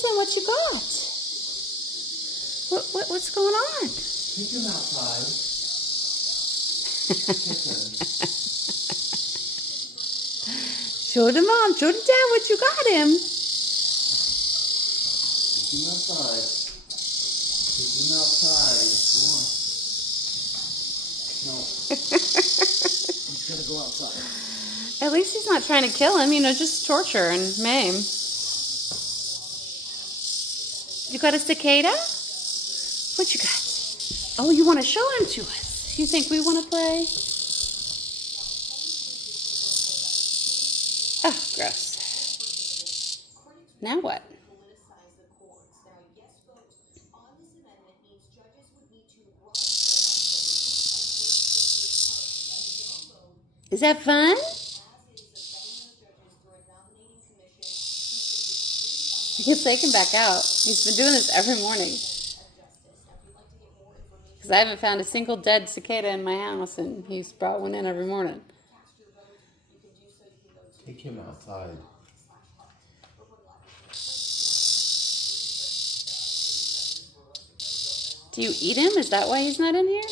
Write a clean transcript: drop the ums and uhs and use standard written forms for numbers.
Franklin, what you got? What's going on? Take him outside. Show the mom, show the dad what you got him. Take him outside. Take him outside. Go on. No. He's gotta go outside. At least he's not trying to kill him, you know, just torture and maim. You got a cicada? What you got? Oh, you want to show him to us? You think we want to play? Oh, gross. Now what? Is that fun? He'll take him back out. He's been doing this every morning. Because I haven't found a single dead cicada in my house, and he's brought one in every morning. Take him outside. Do you eat him? Is that why he's not in here?